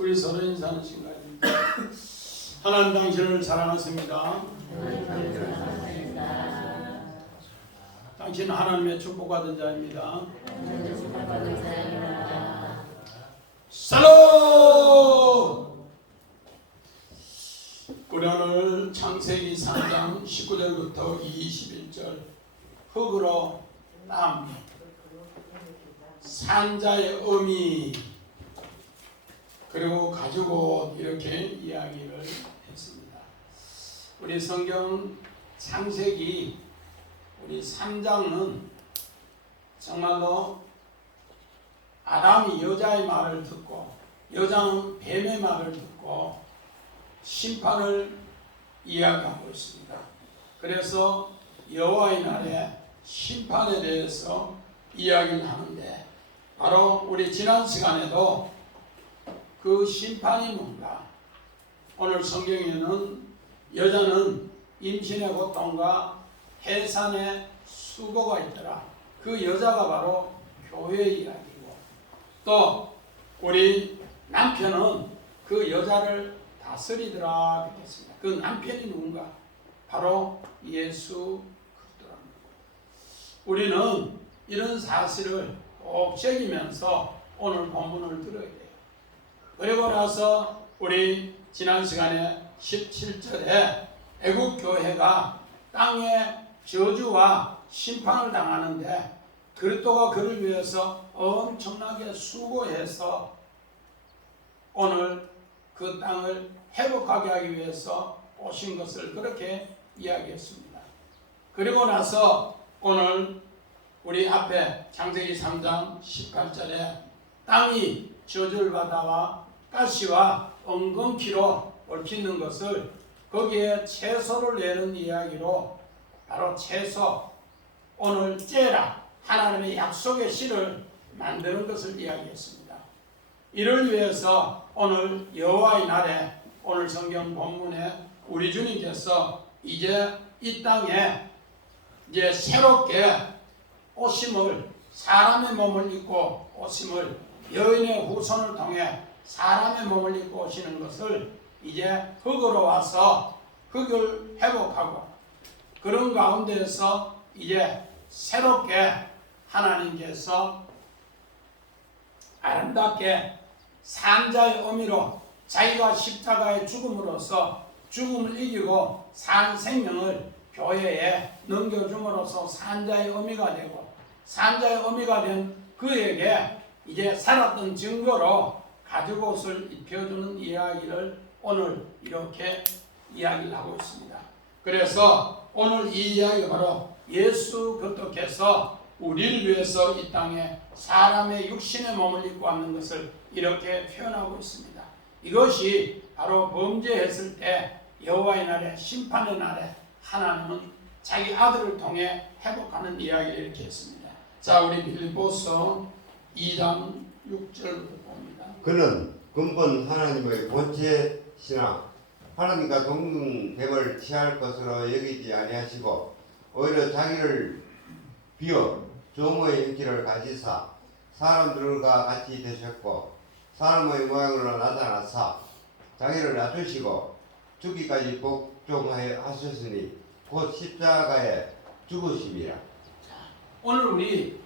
우리 서로 인사하는 시간입니다. 하나님 당신을 사랑하십니다. 당신은 하나님의 축복받은 자입니다. 샬롬! 우리 오늘 창세기 3장 19절부터 21절 흙으로 남 산자의 의미 그리고 가지고 이렇게 이야기를 했습니다. 우리 성경 창세기 우리 3장은 정말로 아담이 여자의 말을 듣고 여자는 뱀의 말을 듣고 심판을 이야기하고 있습니다. 그래서 여호와의 날에 심판에 대해서 이야기를 하는데 바로 우리 지난 시간에도 그 심판이 뭔가 오늘 성경에는 여자는 임신의 고통과 해산의 수고가 있더라. 그 여자가 바로 교회의 이야기고 또 우리 남편은 그 여자를 다스리더라 그랬습니다. 그 남편이 누군가? 바로 예수 그리스도랍니다. 우리는 이런 사실을 꼭 새기면서 오늘 본문을 들어야 돼요. 그리고 나서 우리 지난 시간에 17절에 애국 교회가 땅의 저주와 심판을 당하는데 그리스도가 그를 위해서 엄청나게 수고해서 오늘 그 땅을 회복하게 하기 위해서 오신 것을 그렇게 이야기했습니다. 그리고 나서 오늘 우리 앞에 창세기 3장 18절에 땅이 저주를 받아와 가시와 엉겅퀴로 얽히는 것을 거기에 채소를 내는 이야기로 바로 채소 오늘 째라 하나님의 약속의 씨를 만드는 것을 이야기했습니다. 이를 위해서 오늘 여호와의 날에 오늘 성경 본문에 우리 주님께서 이제 이 땅에 이제 새롭게 오심을 사람의 몸을 입고 오심을 여인의 후손을 통해 사람의 몸을 입고 오시는 것을 이제 흙으로 와서 흙을 회복하고 그런 가운데에서 이제 새롭게 하나님께서 아름답게 산자의 의미로 자기가 십자가의 죽음으로써 죽음을 이기고 산 생명을 교회에 넘겨줌으로써 산자의 의미가 되고 산자의 의미가 된 그에게 이제 살았던 증거로 가죽 옷을 입혀주는 이야기를 오늘 이렇게 이야기를 하고 있습니다. 그래서 오늘 이 이야기가 바로 예수 그리스도께서 우리를 위해서 이 땅에 사람의 육신의 몸을 입고 왔는 것을 이렇게 표현하고 있습니다. 이것이 바로 범죄했을 때 여호와의 날에 심판의 날에 하나님은 자기 아들을 통해 회복하는 이야기를 이렇게 했습니다. 자, 우리 빌립보서 2장 6절부터 봅니다. 그는 근본 하나님의 본체시나 하나님과 동등됨을 취할 것으로 여기지 아니하시고 오히려 자기를 비어 조모의 형체를 가지사 사람들과 같이 되셨고 사람의 모양으로 나타나사 자기를 낮추시고 죽기까지 복종하셨으니 곧 십자가에 죽으심이라. 오늘 우리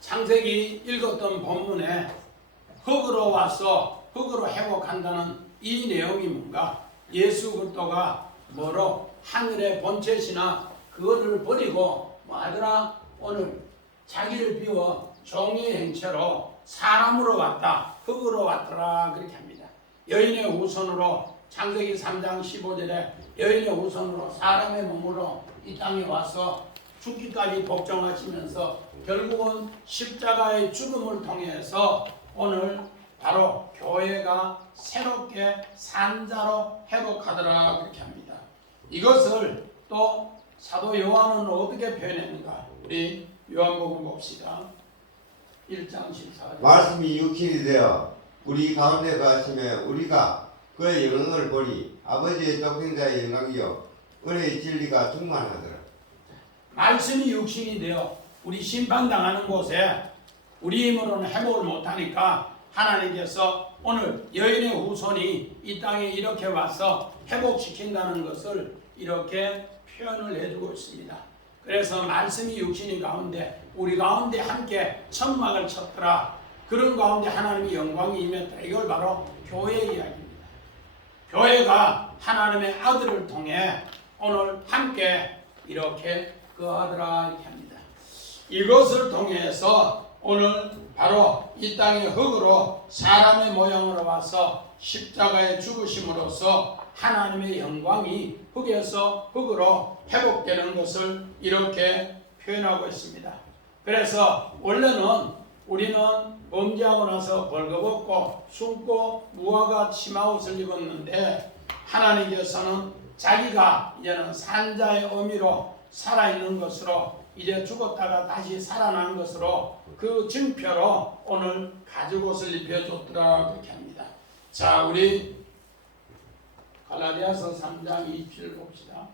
창세기 읽었던 본문에 흙으로 와서 흙으로 회복한다는 이 내용이 뭔가? 예수 그리스도가 뭐로 하늘의 본체시나 그거를 버리고 뭐하더라? 오늘 자기를 비워 종의 행체로 사람으로 왔다. 흙으로 왔더라 그렇게 합니다. 여인의 후손으로 창세기 3장 15절에 여인의 후손으로 사람의 몸으로 이 땅에 와서 죽기까지 복종하시면서 결국은 십자가의 죽음을 통해서 오늘 바로 교회가 새롭게 산자로 회복하더라 그렇게 합니다. 이것을 또 사도 요한은 어떻게 표현했는가? 우리 요한복음 봅시다. 1장 14절 말씀이 육신이 되어 우리 가운데 거하심에 우리가 그의 영광을 보니 아버지의 독생자의 영광이요 은혜의 진리가 충만하더라. 말씀이 육신이 되어 우리 심판당하는 곳에 우리 힘으로는 회복을 못하니까 하나님께서 오늘 여인의 후손이 이 땅에 이렇게 와서 회복시킨다는 것을 이렇게 표현을 해주고 있습니다. 그래서 말씀이 육신이 가운데 우리 가운데 함께 천막을 쳤더라. 그런 가운데 하나님의 영광이 임했다. 이걸 바로 교회 이야기입니다. 교회가 하나님의 아들을 통해 오늘 함께 이렇게 거하더라 이렇게 합니다. 이것을 통해서 오늘 바로 이 땅의 흙으로 사람의 모양으로 와서 십자가에 죽으심으로써 하나님의 영광이 흙에서 흙으로 회복되는 것을 이렇게 표현하고 있습니다. 그래서 원래는 우리는 범죄하고 나서 벌거벗고 숨고 무화과 치마옷을 입었는데 하나님께서는 자기가 이제는 산자의 의미로 살아있는 것으로 이제 죽었다가 다시 살아난 것으로 그 증표로 오늘 가죽옷을 입혀줬더라 그렇게 합니다. 자, 우리 갈라디아서 3장 27절 봅시다.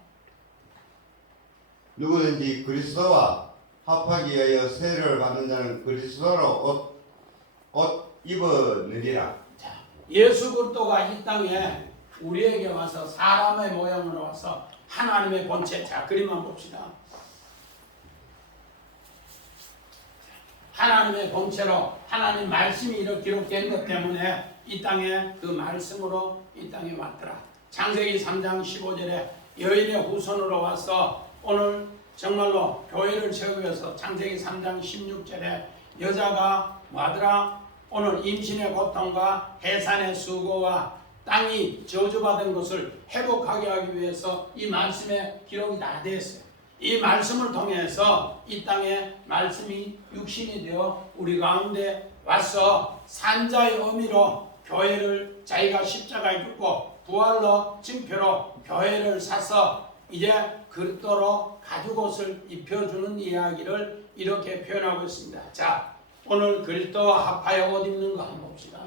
누구든지 그리스도와 합하기 위하여 세례를 받는 자는 그리스도로 옷 입었느니라. 자, 예수 그리스도가 이 땅에 우리에게 와서 사람의 모양으로 와서 하나님의 본체, 자 그림만 봅시다. 하나님의 본체로 하나님 말씀이 이렇게 기록된 것 때문에 이 땅에 그 말씀으로 이 땅에 왔더라. 창세기 3장 15절에 여인의 후손으로 와서 오늘 정말로 교회를 세우기 위해서 창세기 3장 16절에 여자가 뭐하더라? 오늘 임신의 고통과 해산의 수고와 땅이 저주받은 것을 회복하게 하기 위해서 이 말씀에 기록이 다 되어 있어요. 이 말씀을 통해서 이 땅에 말씀이 육신이 되어 우리 가운데 와서 산자의 의미로 교회를 자기가 십자가에 죽고 부활로 증표로 교회를 사서 이제 그리스도로 가죽옷을 입혀주는 이야기를 이렇게 표현하고 있습니다. 자, 오늘 그리스도와 합하여 옷 입는 거 한번 봅시다.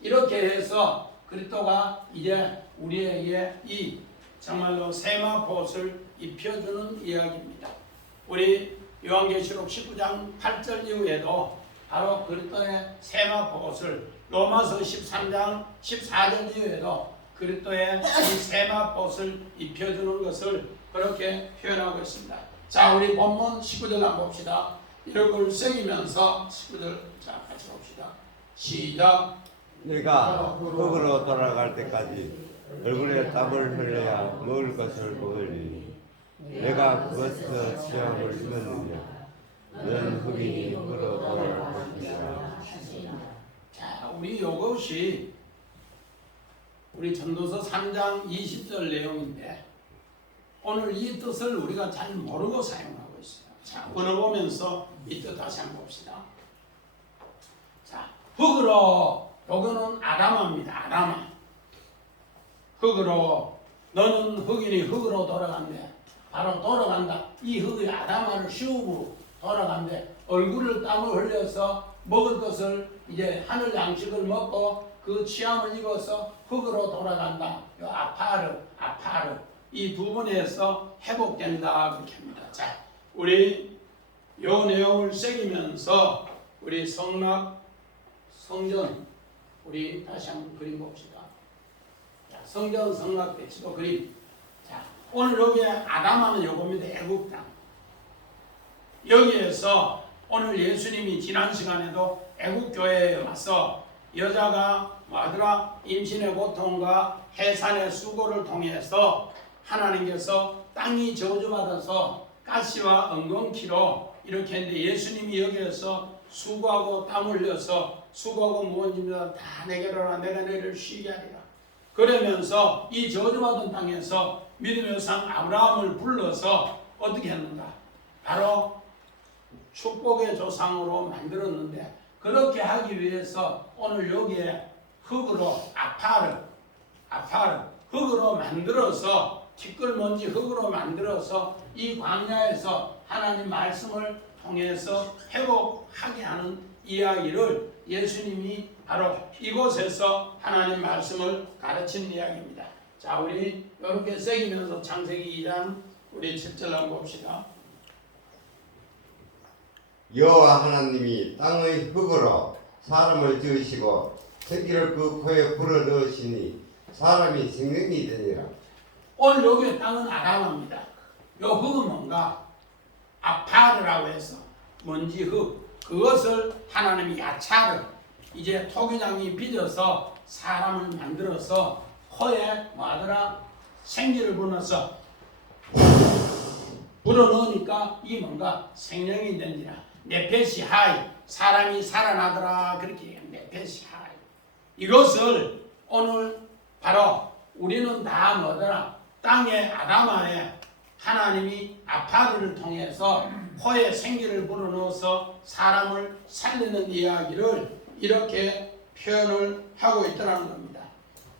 이렇게 해서 그리스도가 이제 우리에게 이 정말로 세마포옷을 입혀주는 이야기입니다. 우리 요한계시록 19장 8절 이후에도 바로 그리스도의 세마포옷을 로마서 13장 14절 이후에도 그리스도의 이 세마포옷을 입혀주는 것을 그렇게 표현하고 있습니다. 자, 우리 본문 19절 한번 봅시다. 이걸 새기면서 19절 자 같이 봅시다. 시작. 내가 흙으로 돌아갈 때까지 얼굴에 땀을 흘려야 먹을 것을 먹으리니 내가 그것을 취함을 입었느냐 너는 흙이니 흙으로 돌아갈 것이라. 자, 우리 이것이 우리 전도서 3장 20절 내용인데 오늘 이 뜻을 우리가 잘 모르고 사용하고 있어요. 자, 읽어보면서 이 뜻 다시 한번 봅시다. 자, 흙으로, 요거는 아담아입니다. 아담아. 흙으로, 너는 흙이니 흙으로 돌아간대. 바로 돌아간다. 이 흙이 아담아를 씌우고 돌아간대. 얼굴을 땀을 흘려서 먹을 것을 이제 하늘 양식을 먹고 그 취함을 입어서 흙으로 돌아간다. 요 아파르. 이 부분에서 회복된다. 그렇게 합니다. 자, 우리 요 내용을 새기면서 우리 성전 우리 다시 한번 그림 봅시다. 자, 성전 성막 배치도 그림. 자, 오늘 여기에 아담하는 요겁니다. 애국 땅. 여기에서 오늘 예수님이 지난 시간에도 애국 교회에 와서 여자가 뭐하더라? 임신의 고통과 해산의 수고를 통해서 하나님께서 땅이 저주받아서 가시와 엉겅퀴로 이렇게 했는데 예수님이 여기에서 수고하고 땀 흘려서 수고하고 무거운 짐을 다 내게로 하라 내가 너희를 쉬게 하리라. 그러면서 이 저주받은 땅에서 믿음의 상 아브라함을 불러서 어떻게 했는가? 바로 축복의 조상으로 만들었는데 그렇게 하기 위해서 오늘 여기에 흙으로 아파르 흙으로 만들어서 티끌먼지 흙으로 만들어서 이 광야에서 하나님 말씀을 통해서 회복하게 하는 이야기를 예수님이 바로 이곳에서 하나님 말씀을 가르치는 이야기입니다. 자, 우리 이렇게 새기면서 창세기 2장 우리 7절 한번 봅시다. 여호와 하나님이 땅의 흙으로 사람을 지으시고 생기를 그 코에 불어 넣으시니 사람이 생명이 되니라. 오늘 여기 땅은 아람입니다. 요 흙은 뭔가 아파르라고 해서 먼지 흙, 그것을 하나님이 야차를 이제 토기장이 빚어서 사람을 만들어서 코에 뭐하더라 생기를 불어넣어서 불어넣으니까 이게 뭔가 생명이 된지라. 네페시 하이, 사람이 살아나더라 그렇게 얘기해요. 네페시 하이. 이것을 오늘 바로 우리는 다 뭐더라 땅의 아담아에 하나님이 아파르를 통해서 코에 생기를 불어넣어서 사람을 살리는 이야기를 이렇게 표현을 하고 있더라는 겁니다.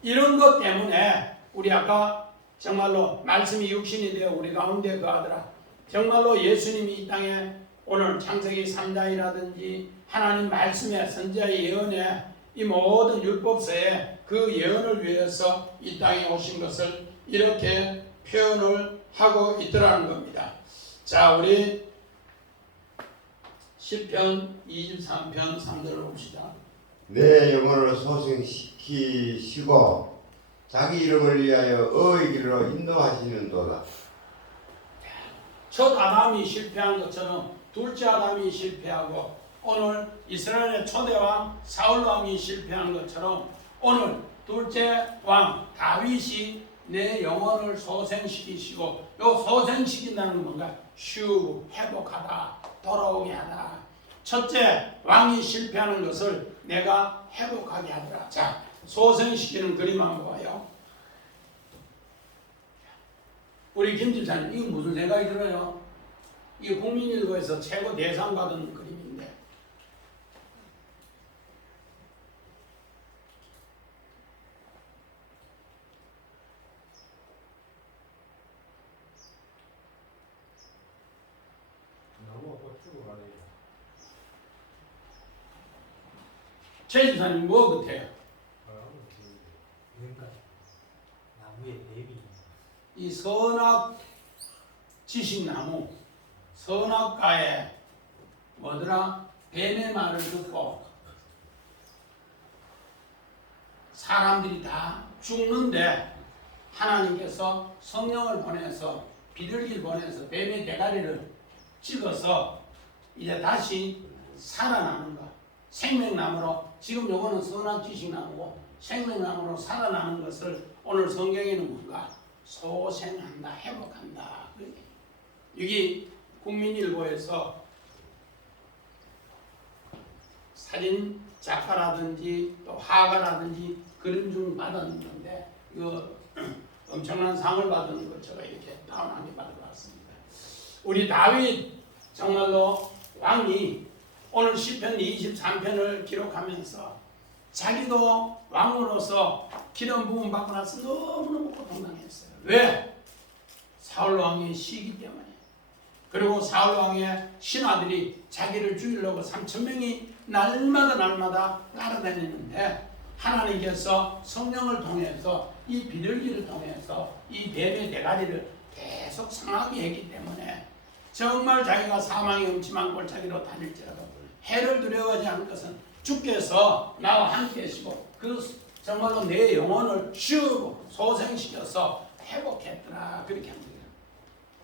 이런 것 때문에 우리 아까 정말로 말씀이 육신이 되어 우리 가운데 거하더라. 정말로 예수님이 이 땅에 오늘 창세기 3장이라든지 하나님 말씀의 선지자의 예언에 이 모든 율법서에 그 예언을 위해서 이 땅에 오신 것을 이렇게 표현을 하고 있더라는 겁니다. 자, 우리 시편 23편 3절을 봅시다. 내 영혼을 소생시키시고 자기 이름을 위하여 의의 길로 인도하시는도다. 첫 아담이 실패한 것처럼 둘째 아담이 실패하고 오늘 이스라엘의 초대왕 사울왕이 실패한 것처럼 오늘 둘째 왕 다윗이 내 영혼을 소생시키시고 요 소생시킨다는 건 뭔가 쉬우고 회복하다 돌아오게 하다. 첫째 왕이 실패하는 것을 내가 회복하게 하더라. 자, 소생시키는 그림 한번 봐요. 우리 김 집사님 이거 무슨 생각이 들어요? 이게 국민일보에서 최고 대상 받은 그림인데 최 집사님 뭐 같아요? 나무의 대비. 이 선악 지식나무 선악과에 뭐더라 뱀의 말을 듣고 사람들이 다 죽는데 하나님께서 성령을 보내서 비둘기를 보내서 뱀의 대가리를 찍어서 이제 다시 살아나는 것 생명나무로 지금 요거는 선악지식나무고 생명나무로 살아나는 것을 오늘 성경에는 뭔가 소생한다 회복한다 여기 국민일보에서 사진 작가라든지 또 화가라든지 그림 중 받았는데 이거 엄청난 상을 받은 것 제가 이렇게 다운하게 받아봤습니다. 우리 다윗 정말로 왕이 오늘 시편 23편을 기록하면서 자기도 왕으로서 기름 부음 받고 나서 너무너무 고통당했어요. 왜? 사울 왕의 시기 때문에. 그리고 사울 왕의 신하들이 자기를 죽이려고 3,000명이 날마다 따라다니는데 하나님께서 성령을 통해서 이 비둘기를 통해서 이 뱀의 대가리를 계속 상하게 했기 때문에 정말 자기가 사망의 음침한 골짜기로 다닐지라도 해를 두려워하지 않을 것은 주께서 나와 함께 하시고 그 정말로 내 영혼을 쭉 소생시켜서 회복했더라 그렇게 합니다.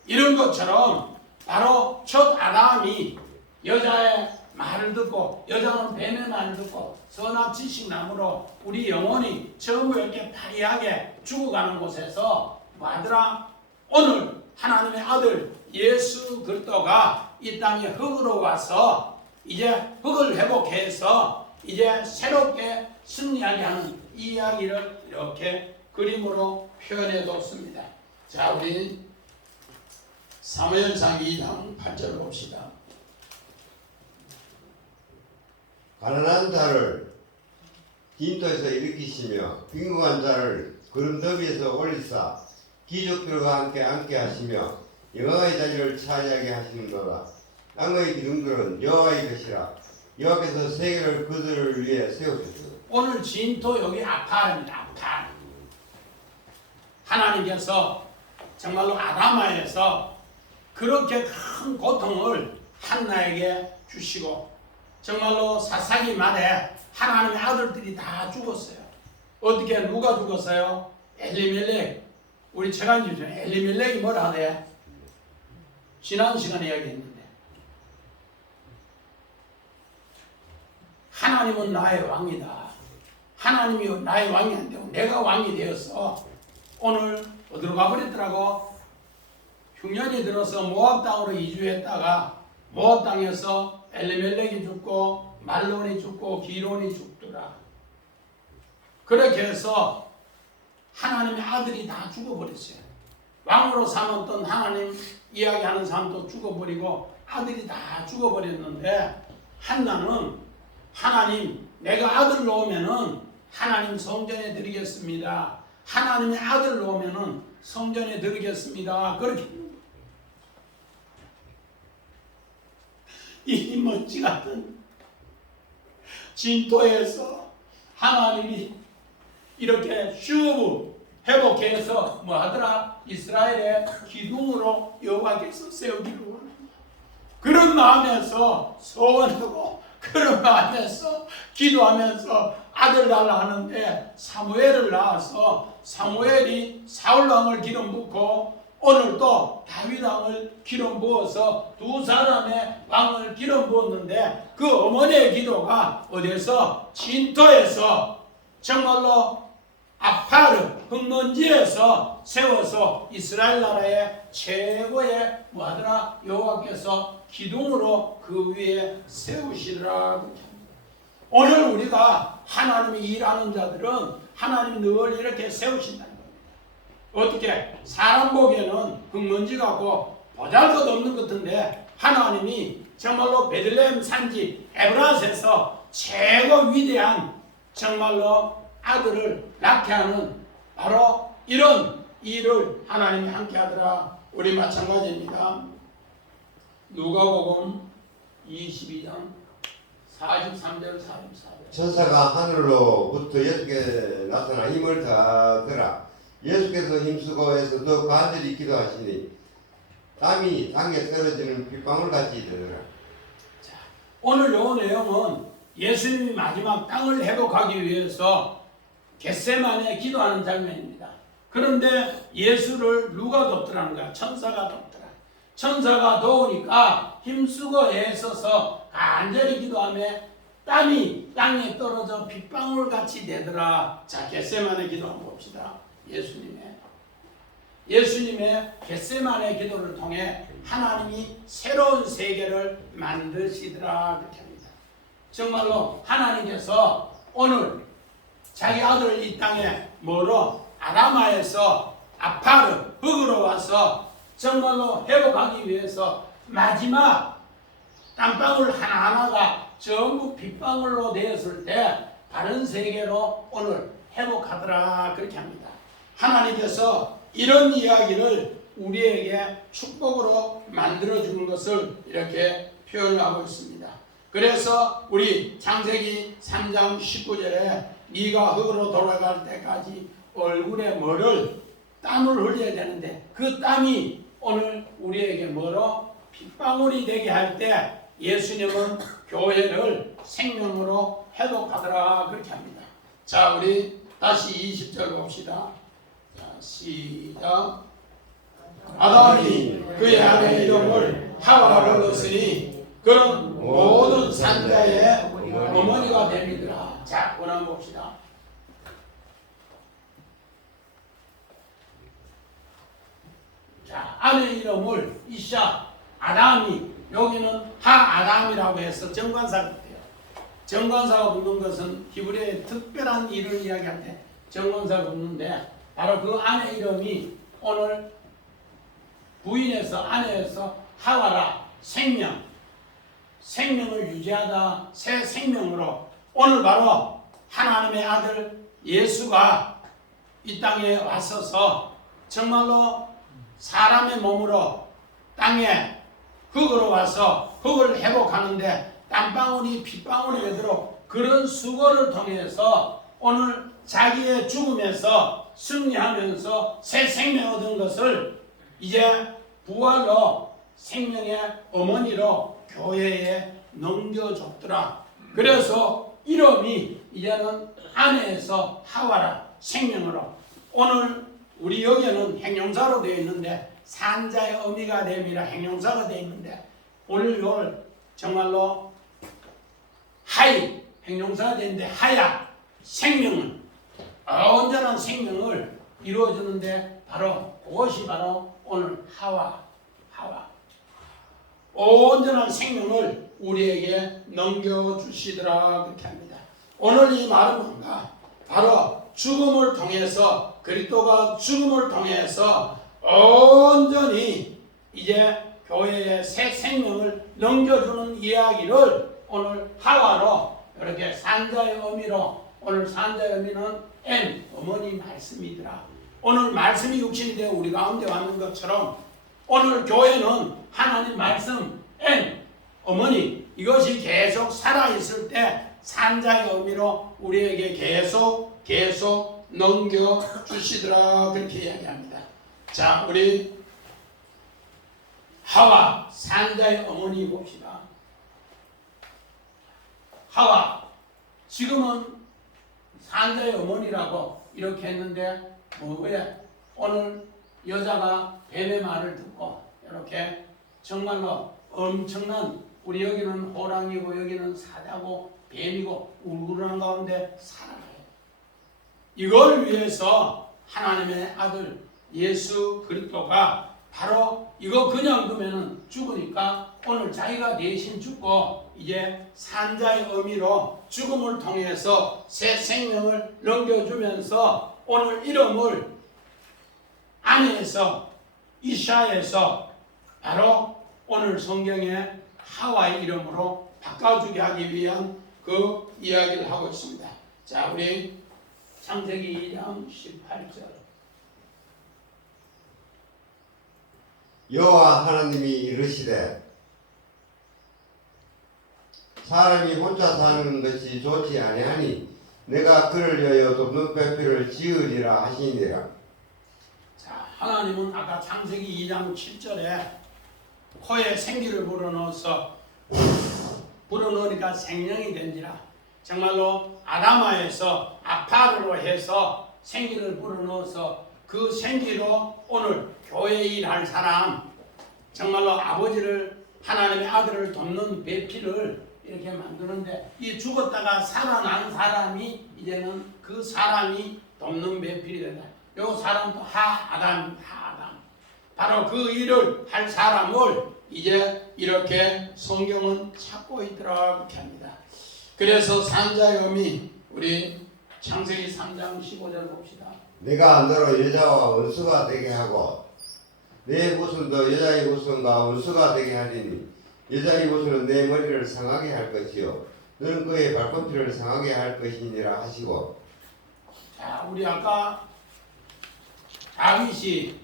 이런 것처럼 바로 첫 아담이 여자의 말을 듣고 여자는 뱀의 말을 듣고 선악 지식나무로 우리 영혼이 전부 이렇게 파리하게 죽어가는 곳에서 뭐하더라? 오늘 하나님의 아들 예수 그리스도가 이 땅에 흙으로 와서 이제 흙을 회복해서 이제 새롭게 승리하게 하는 이 이야기를 이렇게 그림으로 표현해 뒀습니다. 자, 우리 사무엘상 2장 8절 봅시다. 가난한 자를 빈터에서 일으키시며 빈궁한 자를 구름더미에서 올리사 기족들과 함께 앉게 하시며 영광의 자리를 차지하게 하시는도다. 땅의 기둥들은 여호와의 것이라. 여호와께서 세계를 그들을 위해 세우셨다. 오늘 진토 여기 아파르입니다. 아파르. 하나님께서 정말로 아담아에서 그렇게 큰 고통을 한나에게 주시고 정말로 사사기 말에 하나님의 아들들이 다 죽었어요. 어떻게 누가 죽었어요? 엘리멜렉. 우리 최강주 중에 엘리멜렉이 뭐라 하대? 지난 시간에 이야기했는데 하나님은 나의 왕이다. 하나님이 나의 왕이 안 되고 내가 왕이 되어서 오늘 어디로 가버렸더라고? 흉년이 들어서 모압 땅으로 이주했다가 모압 땅에서 엘리멜렉이 죽고 말론이 죽고 기론이 죽더라. 그렇게 해서 하나님의 아들이 다 죽어버렸어요. 왕으로 삼았던 하나님 이야기하는 사람도 죽어버리고 아들이 다 죽어버렸는데 한나는 하나님 내가 아들 놓으면은 하나님 성전에 드리겠습니다. 하나님의 아들 놓으면은 성전에 드리겠습니다. 그렇게 이 먼지 같은 진토에서 하나님이 이렇게 슈브 회복해서 뭐 하더라? 이스라엘의 기둥으로 여호와께서 세우기를 원합니다. 그런 마음에서 소원하고 그런 마음에서 기도하면서 아들 달라 하는데 사무엘을 낳아서 사무엘이 사울 왕을 기름 붓고 오늘 또 다윗 왕을 기름 부어서 두 사람의 왕을 기름 부었는데 그 어머니의 기도가 어디에서? 진토에서 정말로 아파르 흙먼지에서 세워서 이스라엘 나라의 최고의 뭐하더라? 여호와께서 기둥으로 그 위에 세우시리라. 오늘 우리가 하나님이 일하는 자들은 하나님이 늘 이렇게 세우신다는 겁니다. 어떻게? 사람 보기에는 흙먼지 같고 보잘것없는 것 같은데 하나님이 정말로 베들레헴 산지 에브라스에서 최고 위대한 정말로 아들을 낳게 하는 바로 이런 일을 하나님이 함께 하더라. 우리 마찬가지입니다. 누가복음 22장 43절 44절. 천사가 하늘로부터 예수께 나타나 힘을 더하더라. 예수께서 힘쓰고 해서 더 간절히 기도하시니 땀이 땅에 떨어지는 빗방울같이 되더라. 오늘 요 내용은 예수님이 마지막 땅을 회복하기 위해서 겟세마네에 기도하는 장면입니다. 그런데 예수를 누가 돕더라는 거야? 천사가 돕더라. 천사가 도우니까 힘쓰고 애써서 간절히 기도하며 땀이 땅에 떨어져 빗방울같이 되더라. 자, 겟세마네 기도 한번 봅시다. 예수님의 겟세마네 기도를 통해 하나님이 새로운 세계를 만드시더라. 그렇게 합니다. 정말로 하나님께서 오늘 자기 아들을 이 땅에 뭐로? 아라마에서 아파르 흙으로 와서 정말로 회복하기 위해서 마지막 땀방울 하나하나가 전부 빗방울로 되었을 때 다른 세계로 오늘 회복하더라. 그렇게 합니다. 하나님께서 이런 이야기를 우리에게 축복으로 만들어주는 것을 이렇게 표현하고 있습니다. 그래서 우리 창세기 3장 19절에 네가 흙으로 돌아갈 때까지 얼굴에 뭐를? 땀을 흘려야 되는데 그 땀이 오늘 우리에게 뭐로? 빗방울이 되게 할 때 예수님은 교회를 생명으로 회복하더라. 그렇게 합니다. 자, 우리 다시 20절 봅시다. 자, 시작. 아담이 그의 아내 이름을 하와를 얻으니 그런 모든 산자의 어머니가 됩니다. 자, 원한 봅시다. 자, 아내 이름을 이샤 아담이, 여기는 하아담이라고 해서 정관사가 돼요. 정관사가 붙는 것은 히브리의 특별한 일을 이야기할 때 정관사가 붙는데 바로 그 아내 이름이 오늘 부인에서 아내에서 하와라, 생명을 유지하다 새 생명으로 오늘 바로 하나님의 아들 예수가 이 땅에 왔어서 정말로 사람의 몸으로 땅에 흙으로 와서 흙을 회복하는데 땀방울이 빗방울이 되도록 그런 수고를 통해서 오늘 자기의 죽음에서 승리하면서 새 생명 얻은 것을 이제 부활로 생명의 어머니로 교회에 넘겨줬더라. 그래서 이름이 이제는 아내에서 하와라 생명으로. 오늘 우리 여기에는 행용사로 되어 있는데 산자의 의미가 됨이라 행용사가 되어 있는데 오늘 이걸 정말로 하이 행용사가 되는데 하야 생명은 온전한 생명을 이루어주는데 바로 그것이 바로 오늘 하와 온전한 생명을 우리에게 넘겨주시더라 그렇게 합니다. 오늘 이 말은 뭔가 바로 죽음을 통해서 그리스도가 죽음을 통해서 온전히 이제 교회의 새 생명을 넘겨주는 이야기를 오늘 하와로 이렇게 산자의 의미로 오늘 산자의 의미는 M 어머니 말씀이더라. 오늘 말씀이 육신이 되어 우리 가운데 왔는 것처럼 오늘 교회는 하나님 말씀 M 어머니 이것이 계속 살아있을 때 산자의 의미로 우리에게 계속 넘겨주시더라 그렇게 이야기합니다. 자 우리 하와 산자의 어머니 봅시다. 하와 지금은 산자의 어머니라고 이렇게 했는데 왜 오늘 여자가 뱀의 말을 듣고 이렇게 정말로 엄청난 우리 여기는 호랑이고 여기는 사자고 뱀이고 울고르는 가운데 살아가요. 이걸 위해서 하나님의 아들 예수 그리스도가 바로 이거 그냥 두면은 죽으니까 오늘 자기가 대신 죽고 이제 산자의 의미로 죽음을 통해서 새 생명을 넘겨주면서 오늘 이름을 안에서 이샤에서 바로 오늘 성경에 하와의 이름으로 바꿔주게 하기 위한 그 이야기를 하고 있습니다. 자 우리 창세기 2장 18절 여호와 하나님이 이르시되 사람이 혼자 사는 것이 좋지 아니하니 내가 그를 위하여 돕는 배필을 지으리라 하시니라. 자 하나님은 아까 창세기 2장 7절에 코에 생기를 불어넣으니까 생명이 된지라. 정말로 아담아에서 아파르로 해서 생기를 불어넣어서 그 생기로 오늘 교회에 일할 사람 정말로 아버지를 하나님의 아들을 돕는 배필을 이렇게 만드는데 이 죽었다가 살아난 사람이 이제는 그 사람이 돕는 배필이 된다. 요 사람도 하아담 바로 그 일을 할 사람을 이제 이렇게 성경은 찾고 있더라 그렇게 합니다. 그래서 산자의 의미 우리 창세기 3장 15절 봅시다. 내가 너로 여자와 원수가 되게 하고 내 후손도 여자의 후손과 원수가 되게 하리니 여자의 후손은 내 머리를 상하게 할 것이요 너는 그의 발꿈치를 상하게 할 것이니라 하시고. 자 우리 아까 다윗이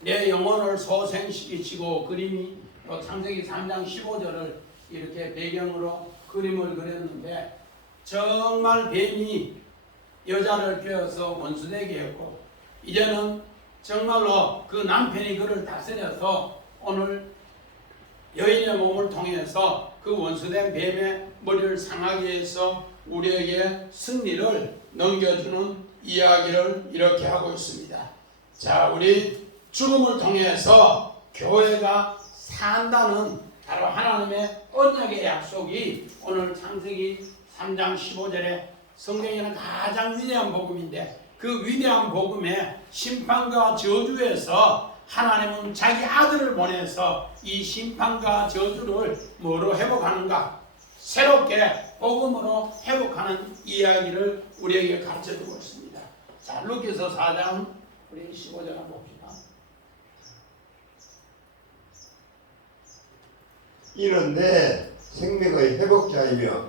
내 영혼을 소생시키시고 그림이 창세기 3장 15절을 이렇게 배경으로 그림을 그렸는데 정말 뱀이 여자를 꿰어서 원수되게 했고 이제는 정말로 그 남편이 그를 다스려서 오늘 여인의 몸을 통해서 그 원수된 뱀의 머리를 상하게 해서 우리에게 승리를 넘겨주는 이야기를 이렇게 하고 있습니다. 자 우리 죽음을 통해서 교회가 산다는 바로 하나님의 언약의 약속이 오늘 창세기 3장 15절에 성경에는 가장 위대한 복음인데 그 위대한 복음의 심판과 저주에서 하나님은 자기 아들을 보내서 이 심판과 저주를 뭐로 회복하는가? 새롭게 복음으로 회복하는 이야기를 우리에게 가르쳐주고 있습니다. 자, 루카서 4장 우리 15절 한번 봅시다. 이는 내 생명의 회복자이며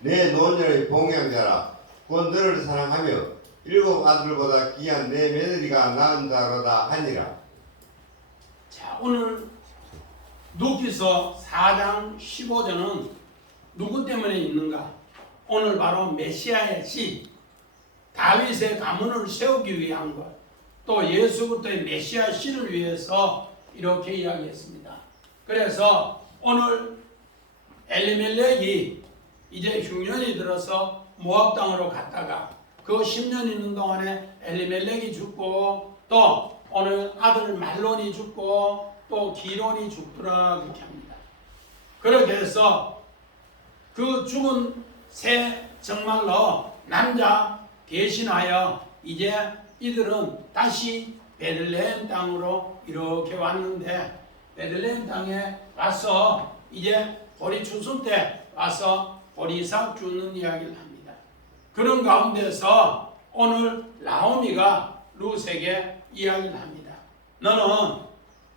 내 노년의 봉양자라. 곧 너를 사랑하며 7 아들보다 귀한 내 며느리가 낳은 자로다 하니라. 자, 오늘 루카서 4장 15절은 누구 때문에 있는가? 오늘 바로 메시아의 씨 다윗의 가문을 세우기 위한 것, 또 예수부터의 메시아 씨를 위해서 이렇게 이야기했습니다. 그래서 오늘 엘리멜렉이 이제 흉년이 들어서 모압 땅으로 갔다가 그 10년 있는 동안에 엘리멜렉이 죽고 또 오늘 아들 말론이 죽고 또 기론이 죽더라 그렇게 합니다. 그렇게 해서 그 죽은 새 정말로 남자 대신하여 이제 이들은 다시 베들레헴 땅으로 이렇게 왔는데 베들레헴 땅에 와서 이제 보리 추수 때 와서 보리삭 주는 이야기를 합니다. 그런 가운데서 오늘 나오미가 룻에게 이야기를 합니다. 너는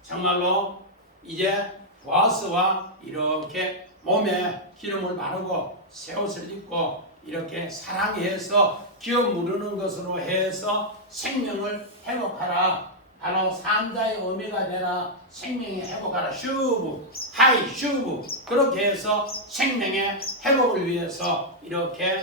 정말로 이제 보아스와 이렇게 몸에 기름을 바르고 새 옷을 입고 이렇게 사랑해서 기업 무르는 것으로 해서 생명을 회복하라. 바로 산자의 의미가 되나 생명의 회복하라. 슈브, 하이, 슈브. 그렇게 해서 생명의 회복을 위해서 이렇게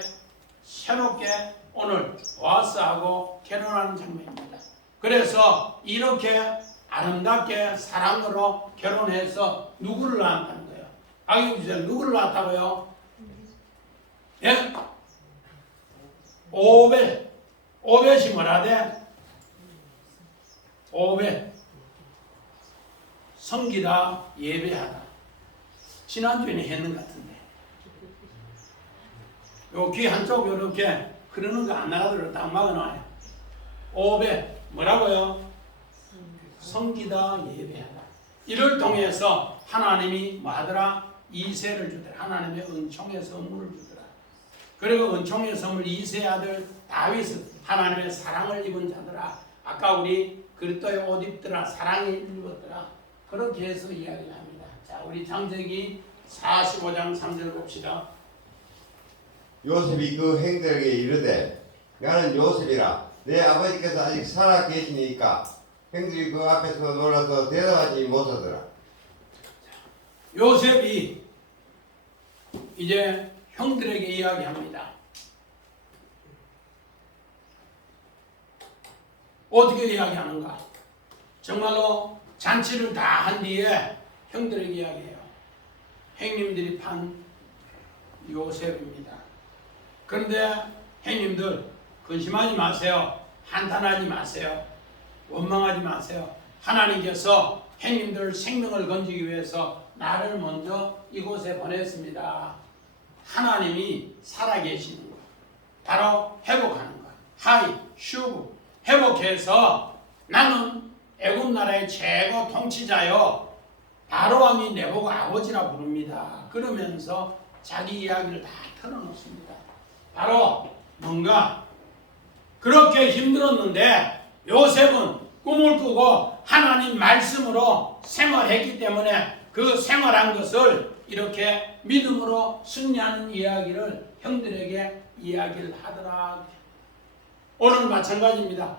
새롭게 오늘 보아스하고 결혼하는 장면입니다. 그래서 이렇게 아름답게 사랑으로 결혼해서 누구를 낳았다는 거예요? 아기주제 누구를 낳았다고요? 예? 오벳. 오벳이 뭐라 돼? 오벳. 섬기다 예배하다. 지난주에는 했는 것 같은데. 요 귀 한쪽 요렇게 흐르는 거 안 나가도록 딱 막아놔요. 오벳. 뭐라고요? 섬기다 예배하다. 이를 통해서 하나님이 뭐하더라? 이세를 주더라. 하나님의 은총의 선물을 주더라. 그리고 은총의 선물 이세 아들 다윗은 하나님의 사랑을 입은 자더라. 아까 우리 그리스도의 옷 입더라. 사랑을 입었더라. 그렇게 해서 이야기를 합니다. 자, 우리 창세기 45장 3절 봅시다. 요셉이 그 행들에게 이르되 나는 요셉이라 내 아버지께서 아직 살아 계시니까 형들이 그 앞에서 놀라서 대답하지 못하더라. 요셉이 이제 형들에게 이야기합니다. 어떻게 이야기하는가? 정말로 잔치를 다 한 뒤에 형들에게 이야기해요. 형님들이 판 요셉입니다. 그런데 형님들 근심하지 마세요. 한탄하지 마세요. 원망하지 마세요. 하나님께서 형님들 생명을 건지기 위해서 나를 먼저 이곳에 보냈습니다. 하나님이 살아계시는 것, 바로 회복하는 것. 하이, 슈브, 회복해서 나는 애굽 나라의 최고 통치자요. 바로왕이 내보고 아버지라 부릅니다. 그러면서 자기 이야기를 다 털어놓습니다. 바로 뭔가 그렇게 힘들었는데 요셉은 꿈을 꾸고 하나님 말씀으로 생활했기 때문에 그 생활한 것을 이렇게 믿음으로 승리하는 이야기를 형들에게 이야기를 하더라. 오늘 마찬가지입니다.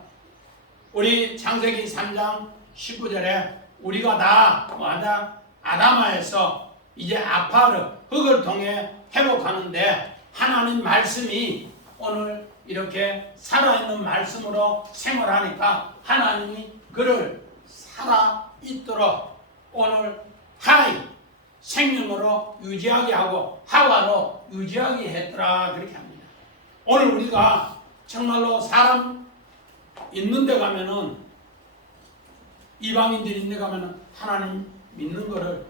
우리 창세기 3장 19절에 우리가 다 뭐하다? 아담아에서 이제 아파르 흙을 통해 회복하는데 하나님 말씀이 오늘 이렇게 살아있는 말씀으로 생활하니까 하나님이 그를 살아있도록 오늘 하이 생명으로 유지하게 하고 하와로 유지하게 했더라 그렇게 합니다. 오늘 우리가 정말로 사람 있는 데 가면은 이방인들이 있는 데 가면은 하나님 믿는 거를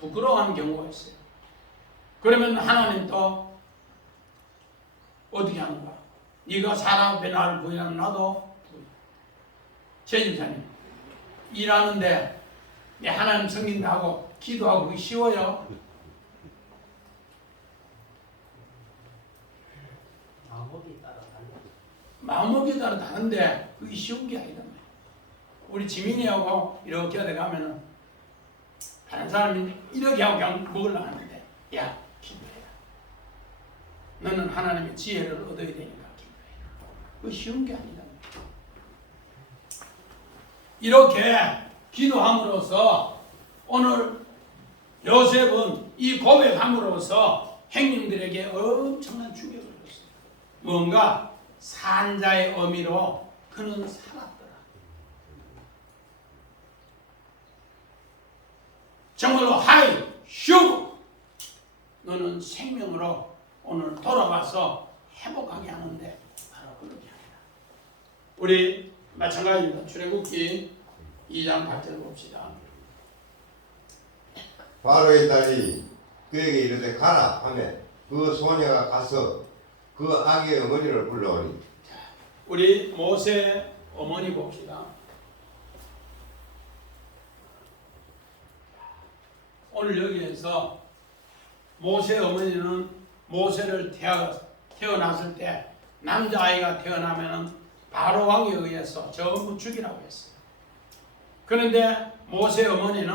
부끄러워하는 경우가 있어요. 그러면 하나님도 어떻게 하는가? 네가 사람 앞에 나를 부인하면 나도 제 집사님 일하는데 내 하나님 섬긴다고 기도하고 그게 쉬워요? 마음먹기에 따라 달라. 마음먹기에 따라 다른데 그게 쉬운 게 아니다. 우리 지민이하고 이렇게 어디 가면은 다른 사람이 이렇게 하고 그냥 먹으려고 하는데 야 기도해라. 너는 하나님의 지혜를 얻어야 되니까 기도해라. 그거 쉬운 게 아니다. 이렇게 기도함으로써 오늘 요셉은 이 고백함으로써 형님들에게 엄청난 충격을 줬어요. 뭔가 산자의 의미로 그는 살았더라. 정말로 하이, 슈 너는 생명으로 오늘 돌아와서 회복하게 하는데 바로 그렇게 합니다. 우리 마찬가지입니다. 출애굽기 2장 8절 봅시다. 바로의 딸이 그에게 이르되 가라 하며 그 소녀가 가서 그 아기의 어머니를 불러오니. 우리 모세 어머니 봅시다. 오늘 여기에서 모세 어머니는 모세를 태어났을 때 남자아이가 태어나면 바로 왕에 의해서 전부 죽이라고 했어요. 그런데 모세 어머니는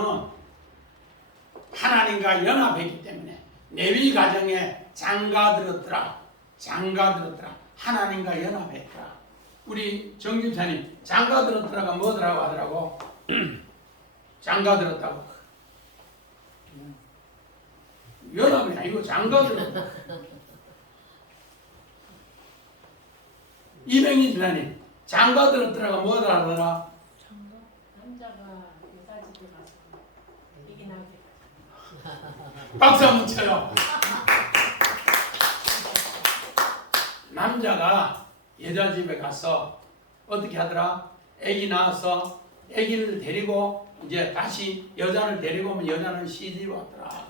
하나님과 연합했기 때문에 레위 가정에 장가들었더라. 하나님과 연합했더라. 우리 정집사님 장가들었더라가 뭐더라고 하더라고? 장가들었다고. 연합이 아니고 장가들었다. 이병희 집사님 장가들었더라가 뭐더라? 남자가 여자 집에 가서 얘기 나올 때까지. 박수 한번 쳐요. 남자가 여자 집에 가서 어떻게 하더라? 아기 낳아서 아기를 데리고 이제 다시 여자를 데리고 오면 여자는 시집을 왔더라.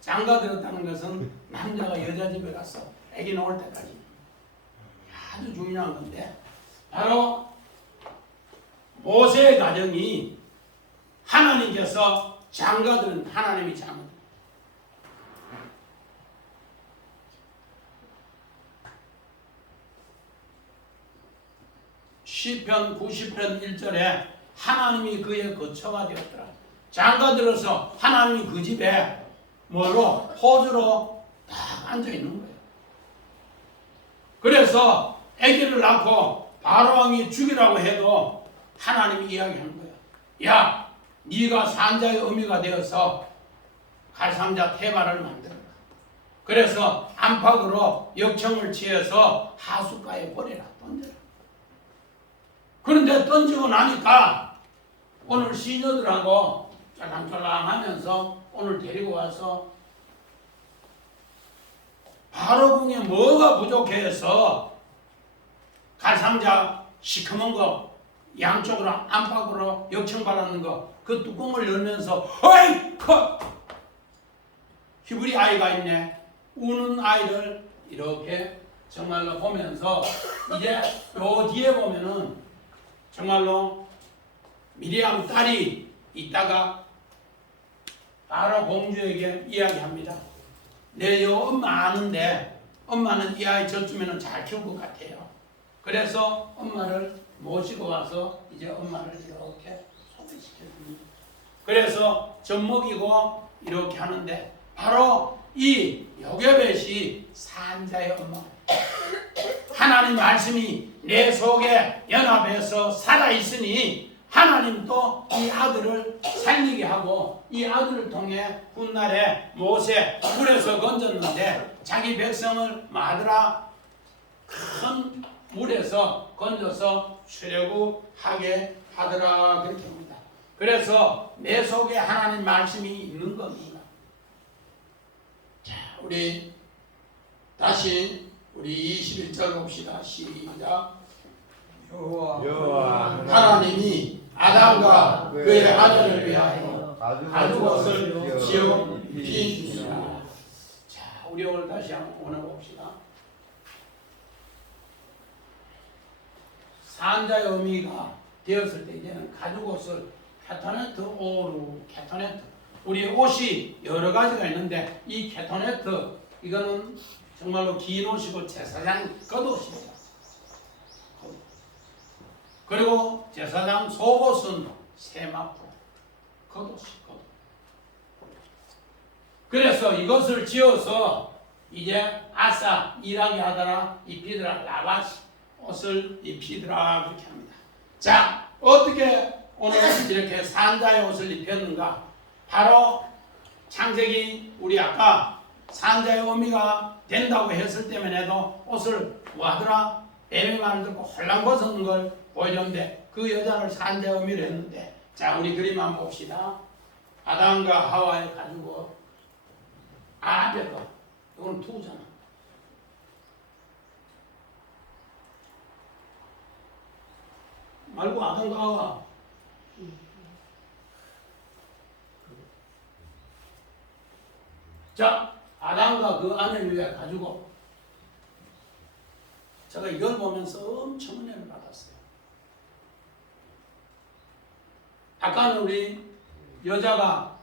장가 들었다는 것은 남자가 여자 집에 가서 아기 나올 때까지 아주 중요한 건데 바로 모세의 가정이 하나님께서 장가들은 하나님이 장가. 시편 90편 1절에 하나님이 그의 거처가 되었더라. 장가들어서 하나님이 그 집에 뭐로 호주로 딱 앉아 있는 거예요. 그래서 아기를 낳고 바로왕이 죽이라고 해도 하나님이 이야기하는 거예요. 야, 네가 산자의 어미가 되어서 갈상자 태바를 만들어라. 그래서 안팎으로 역청을 취해서 하숫가에 버려라. 던져라. 그런데 던지고 나니까 오늘 시녀들하고 짤랑짤랑 하면서 오늘 데리고 와서 바로궁에 뭐가 부족해서 갈상자 시커먼 거 양쪽으로 안팎으로 역청받았는 거 그 뚜껑을 열면서 어이! 히브리 아이가 있네. 우는 아이를 이렇게 정말로 보면서 이제 요 뒤에 보면은 정말로 미리암 딸이 있다가 바로 공주에게 이야기합니다. 내 요 엄마 아는데 엄마는 이 아이 저쯤에는 잘 키울 것 같아요. 그래서 엄마를 모시고 와서 이제 엄마를 이렇게 소개시켜줍니다. 그래서 젖먹이고 이렇게 하는데 바로 이 요게벳이 산자의 엄마. 하나님 말씀이 내 속에 연합해서 살아있으니 하나님도 이 아들을 살리게 하고 이 아들을 통해 훗날에 모세 물에서 건졌는데 자기 백성을 마드라 큰 물에서 건져서 출애굽하게 하더라 그렇게 합니다. 그래서 내 속에 하나님 말씀이 있는 겁니다. 자, 우리 다시 우리 21절 봅시다. 시작. 여호와 하나님이 아담과 그의 아들을 위하여 가죽옷을 지어 입히시라. 자, 우리 오늘 다시 한번 봅시다. 산자의 의미가 되었을 때 이제는 가죽옷을 케토네트 오루 케토네트. 우리 옷이 여러 가지가 있는데 이 케토네트 이거는 정말로 긴 옷이고 제사장 겉옷입니다. 그리고 제사장 속옷은 세마포 겉옷이 겉옷. 그래서 이것을 지어서 이제 아싸 일하게 하더라 입히더라 라바시 옷을 입히더라 그렇게 합니다. 자, 어떻게 오늘 이렇게 산자의 옷을 입혔는가? 바로 창세기 우리 아까 산자의 의미가 된다고 했을 때만 해도 옷을 뭐하더라? 뱀이 만들고 홀랑 벗은 걸 보여줬는데 그 여자를 산자의 의미로 했는데 자, 우리 그림 한번 봅시다. 아담과 하와의 가지고 앞에 거. 이건 투잖아. 말고 아담과 자, 아담과 그 아내를 위해 가지고 제가 이걸 보면서 엄청 은혜를 받았어요. 아까는 우리 여자가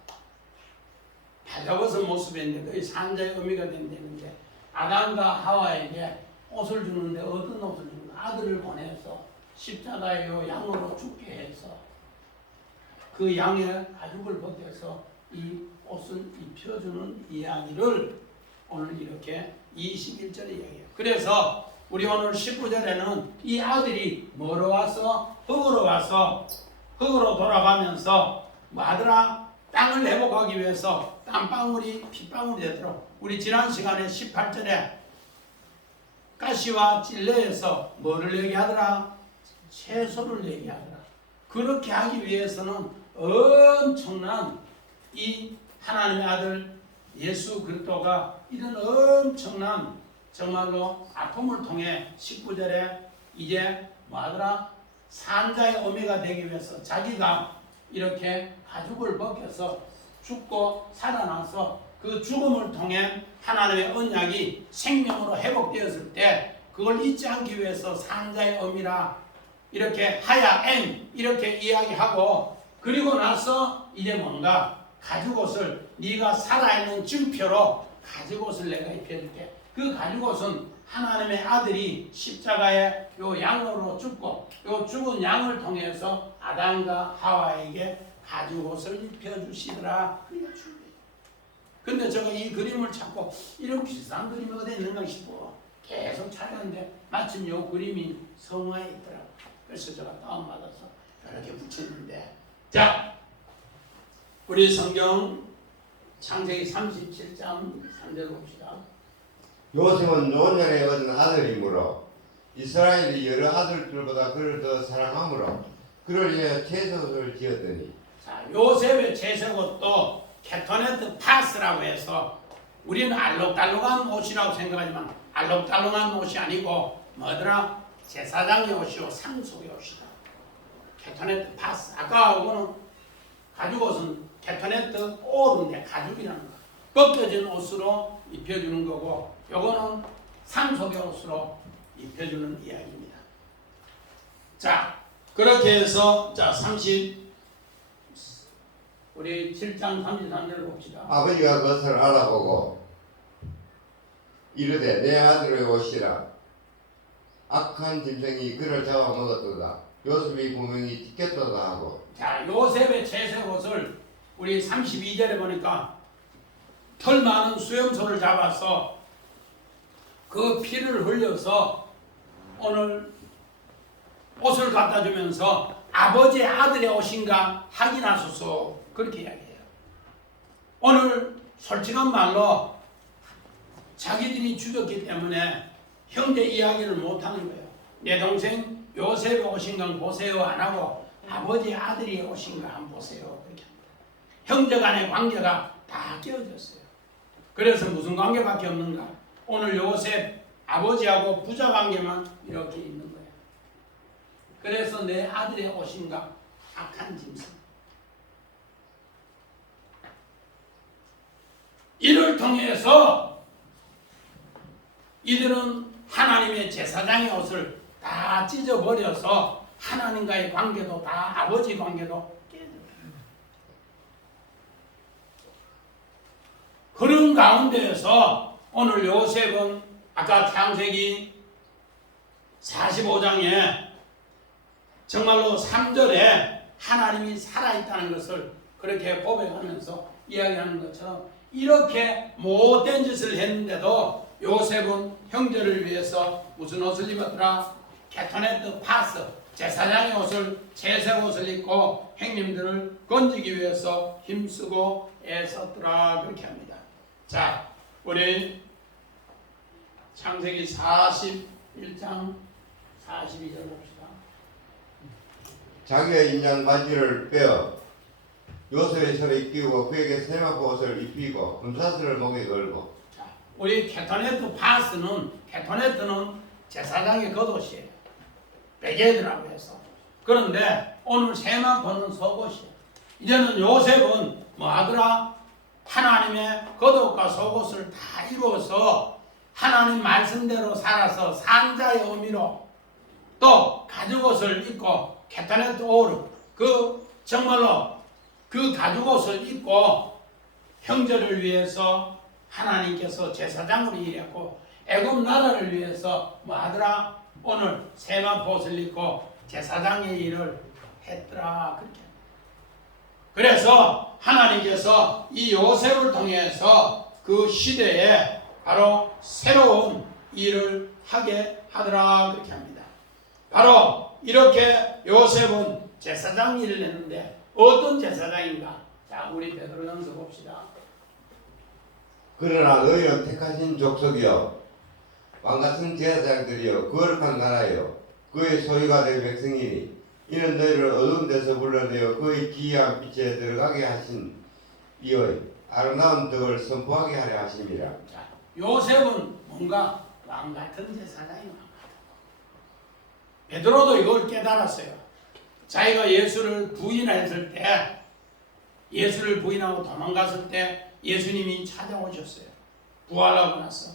발라벗은 모습이었는데 거의 산자의 의미가 된다는데 아담과 하와에게 옷을 주는데 어떤 옷을 주는가? 아들을 보내서 십자가의 양으로 죽게 해서 그 양의 가죽을 벗겨서 이 옷을 입혀주는 이야기를 오늘 이렇게 21절에 이야기해요. 그래서 우리 오늘 19절에는 이 아들이 뭐로 와서 흙으로 와서 흙으로 돌아가면서 뭐 하더라? 땅을 회복하기 위해서 땀방울이 핏방울이 되도록 우리 지난 시간에 18절에 가시와 찔레에서 뭐를 얘기하더라? 채소를 얘기하더라. 그렇게 하기 위해서는 엄청난 이 하나님의 아들 예수 그리스도가 이런 엄청난 정말로 아픔을 통해 19절에 이제 뭐하더라? 산자의 의미가 되기 위해서 자기가 이렇게 가죽을 벗겨서 죽고 살아나서 그 죽음을 통해 하나님의 언약이 생명으로 회복되었을 때 그걸 잊지 않기 위해서 산자의 의미라 이렇게 하야 엠 이렇게 이야기하고 그리고 나서 이제 뭔가 가죽옷을 네가 살아있는 증표로 가죽옷을 내가 입혀줄게. 그 가죽옷은 하나님의 아들이 십자가에 요 양으로 죽고 요 죽은 양을 통해서 아담과 하와에게 가죽옷을 입혀주시더라. 그러니까 준비. 근데 제가 이 그림을 찾고 이런 비슷한 그림이 어디 있는가 싶어 계속 찾았는데 마침 요 그림이 성화에 있더라고. 그래서 제가 다운받아서 이렇게 붙였는데 자 우리 성경 창세기 37장 3절 봅시다. 요셉은 노년에 얻은 아들이므로 이스라엘이 여러 아들들보다 그를 더 사랑하므로 그를 위해 채소를 지었더니 자 요셉의 채색옷도 케토네트 파스라고 해서 우리는 알록달록한 옷이라고 생각하지만 알록달록한 옷이 아니고 뭐더라? 제사장의 옷이요 상속의 옷이다. 케토네트 파스. 아까 그거는 가죽옷은 케토네트 오르인데 가죽이라는 거. 벗겨진 옷으로 입혀주는 거고 요거는 상속의 옷으로 입혀주는 이야기입니다. 자 그렇게 해서 자 30 우리 7장 33절 봅시다. 아버지가 그것을 알아보고 이르되 내 아들의 옷이라 악한 짐승이 그를 잡아먹었도다. 요셉이 분명히 찢겼도다 하고 자 요셉의 채색옷을 우리 32절에 보니까 털 많은 수염소를 잡아서 그 피를 흘려서 오늘 옷을 갖다 주면서 아버지의 아들의 옷인가 확인하소서 그렇게 이야기해요. 오늘 솔직한 말로 자기들이 죽였기 때문에 형제 이야기를 못하는 거예요. 내 동생 요셉의 옷인가 보세요 안 하고 아버지의 아들의 옷인가 한번 보세요 그렇게 합니다. 형제 간의 관계가 다 깨어졌어요. 그래서 무슨 관계밖에 없는가? 오늘 요셉 아버지하고 부자 관계만 이렇게 있는 거예요. 그래서 내 아들의 옷인가 악한 짐승. 이를 통해서 이들은 하나님의 제사장의 옷을 다 찢어버려서 하나님과의 관계도 다 아버지 관계도 깨져요. 그런 가운데에서 오늘 요셉은 아까 창세기 45장에 정말로 3절에 하나님이 살아있다는 것을 그렇게 고백하면서 이야기하는 것처럼 이렇게 못된 짓을 했는데도 요셉은 형제를 위해서 무슨 옷을 입었더라? 케토네트 파스 제사장의 옷을 채색 옷을 입고 형님들을 건지기 위해서 힘쓰고 애썼더라 그렇게 합니다. 자 우리 창세기 41장 42절 봅시다. 자기의 인장 바지를 빼어 요셉의 손에 끼우고 그에게 세마포 옷을 입히고 금사슬을 목에 걸고. 자, 우리 케토네트 파스는 케토네트는 제사장의 겉옷이에요. 베개드라고 해서. 그런데 오늘 세마포는 속옷이에요. 이제는 요셉은 뭐 하더라? 하나님의 겉옷과 속옷을 다 입어서 하나님 말씀대로 살아서 산자의 의미로 또 가죽옷을 입고 케타네트 오르 그 정말로 그 가죽옷을 입고 형제를 위해서 하나님께서 제사장으로 일했고 애굽 나라를 위해서 뭐 하더라? 오늘 세마포옷을 입고 제사장의 일을 했더라. 그렇게. 그래서 하나님께서 이 요셉을 통해서 그 시대에 바로 새로운 일을 하게 하더라. 그렇게 합니다. 바로 이렇게 요셉은 제사장 일을 했는데 어떤 제사장인가? 자, 우리 베드로전서 봅시다. 그러나 너희는 택하신 족속이여 왕같은 제사장들이여 거룩한 나라여 그의 소유가 된 백성이니 이는 너희를 어두운 데서 불러내어 그의 기이한 빛에 들어가게 하신 이의 아름다운 덕을 선포하게 하려 하심이라. 자, 요셉은 뭔가 왕같은 제사장이 베드로도 이걸 깨달았어요. 자기가 예수를 부인했을 때, 예수를 부인하고 도망갔을 때 예수님이 찾아오셨어요. 부활하고 나서.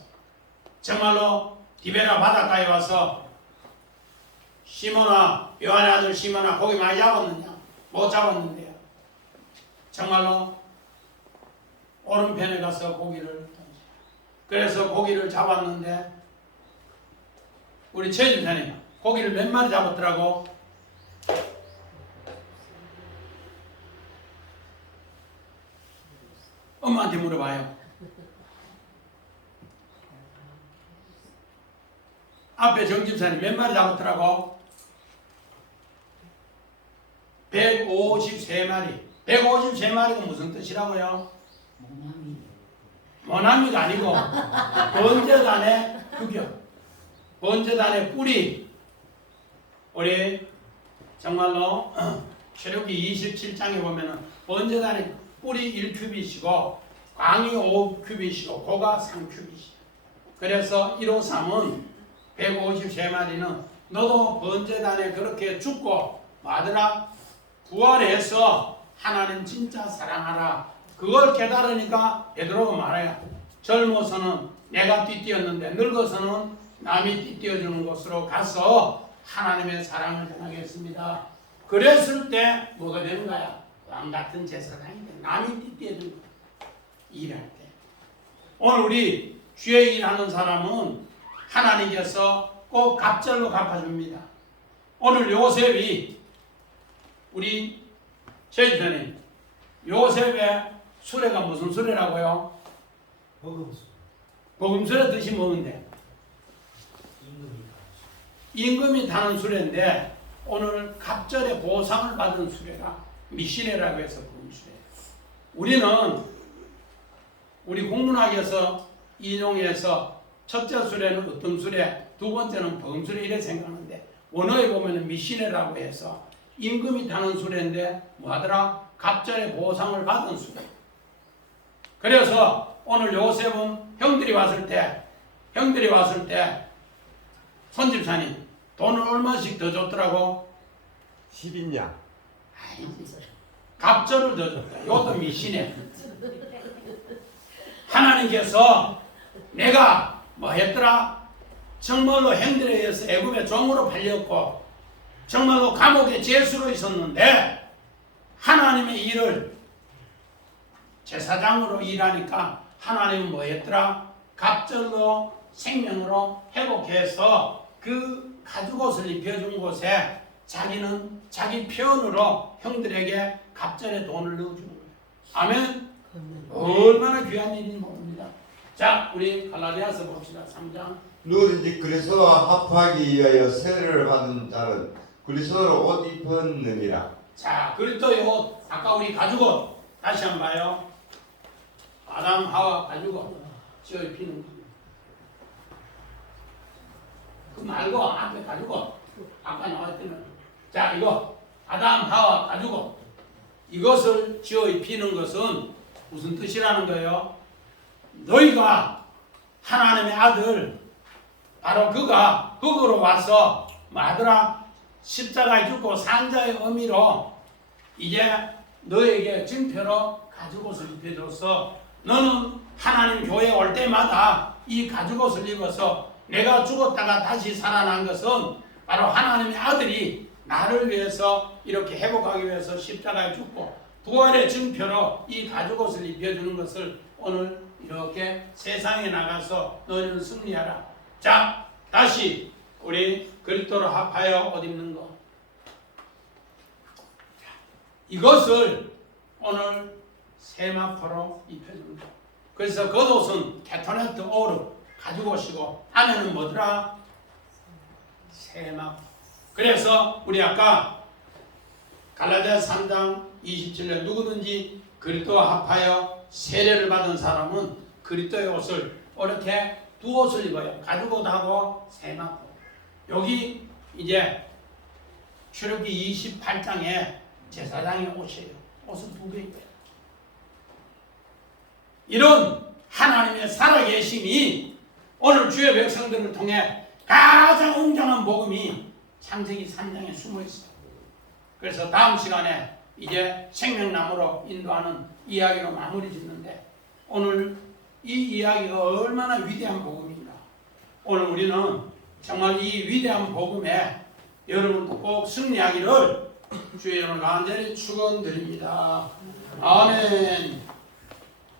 정말로 디베라 바닷가에 와서 시몬아, 요한의 아들 시몬아, 고기 많이 잡았느냐? 못 잡았는데요. 정말로 오른편에 가서 고기를 던져요. 그래서 고기를 잡았는데 우리 최 집사님 고기를 몇 마리 잡았더라고? 엄마한테 물어봐요. 앞에 정 집사님 몇 마리 잡았더라고? 153마리. 153마리가 무슨 뜻이라고요? 모나미가 아니고 번제단의 규격, 번제단의 뿌리. 우리 정말로 출애굽기 27장에 보면은 번제단의 뿌리 1큐빗이고 광이 5큐빗이고 고가 3큐빗이에요. 그래서 153은 153마리는 너도 번제단에 그렇게 죽고 마더라 부활해서 하나님 진짜 사랑하라. 그걸 깨달으니까 베드로가 말해요. 젊어서는 내가 띠뛰었는데 늙어서는 남이 띠뛰어주는 곳으로 가서 하나님의 사랑을 전하겠습니다. 그랬을 때 뭐가 되는 거야? 왕같은 제사장이 돼. 남이 띠뛰어주는 거야. 일할 때. 오늘 우리 주의 일하는 사람은 하나님께서 꼭 갑절로 갚아줍니다. 오늘 요셉이 우리 최지사님 요셉의 수레가 무슨 수레라고요? 복음수 복음수레 뜻이 뭔데? 임금이 타는 수레인데 오늘 갑절의 보상을 받은 수레가 미시네라고 해서 복음수레. 우리는 우리 국문학에서 인용해서 첫째 수레는 어떤 수레, 두 번째는 복음수레 이래 생각하는데 원어에 보면 미시네라고 해서 임금이 타는 수레인데 뭐하더라? 갑절의 보상을 받은 수레. 그래서 오늘 요셉은 형들이 왔을 때 손집사님 돈을 얼마씩 더 줬더라고? 10인냐? 갑절을 더 줬다. 이것도 미신이야. 하나님께서 내가 뭐 했더라? 정말로 형들에 의해서 애굽의 종으로 팔렸고 정말로 감옥에 죄수로 있었는데 하나님의 일을 제사장으로 일하니까 하나님은 뭐 했더라? 갑절로 생명으로 회복해서 그 가죽옷을 입혀준 곳에 자기는 자기 편으로 형들에게 갑절의 돈을 넣어주는 거예요. 아멘. 얼마나 귀한 일인지 모릅니다. 자, 우리 갈라디아서 봅시다. 3장. 누구든지 그리스도와 합하기 위하여 세례를 받은 자는 그리스도로 옷 입었느니라. 자, 그리스도의 옷. 아까 우리 가죽옷 다시 한번 봐요. 아담 하와 가죽옷 씌워 입히는 거. 그 말고 앞에 가죽옷 아까 나왔던 자, 이거 아담 하와 가죽옷 이것을 지어 입히는 것은 무슨 뜻이라는 거예요? 너희가 하나님의 아들 바로 그가 흙으로 와서 뭐하더라? 십자가에 죽고 산자의 의미로 이제 너에게 증표로 가죽옷을 입혀줘서 너는 하나님 교회에 올 때마다 이 가죽옷을 입어서 내가 죽었다가 다시 살아난 것은 바로 하나님의 아들이 나를 위해서 이렇게 회복하기 위해서 십자가에 죽고 부활의 증표로 이 가죽옷을 입혀주는 것을 오늘 이렇게 세상에 나가서 너희는 승리하라. 자, 다시 우리 그리스도로 합하여 옷 입는 거. 이것을 오늘 세마포로 입혀줍니다. 그래서 겉옷은 케토네트 오르 가죽옷이고 안에는 뭐더라? 세마포. 그래서 우리 아까 갈라디아 3장 27절 누구든지 그리스도와 합하여 세례를 받은 사람은 그리스도의 옷을 이렇게 두 옷을 입어요. 가죽옷하고 세마포. 여기 이제 출애굽기 28장에 제사장의 옷이에요. 옷을 두 개 입어요. 이런 하나님의 살아계심이 오늘 주의 백성들을 통해 가장 웅장한 복음이 창세기 3장에 숨어 있어요. 그래서 다음 시간에 이제 생명나무로 인도하는 이야기로 마무리 짓는데 오늘 이 이야기가 얼마나 위대한 복음인가. 오늘 우리는 정말 이 위대한 복음에 여러분도 꼭 승리하기를 주의 이름으로 간절히 축원드립니다. 아멘.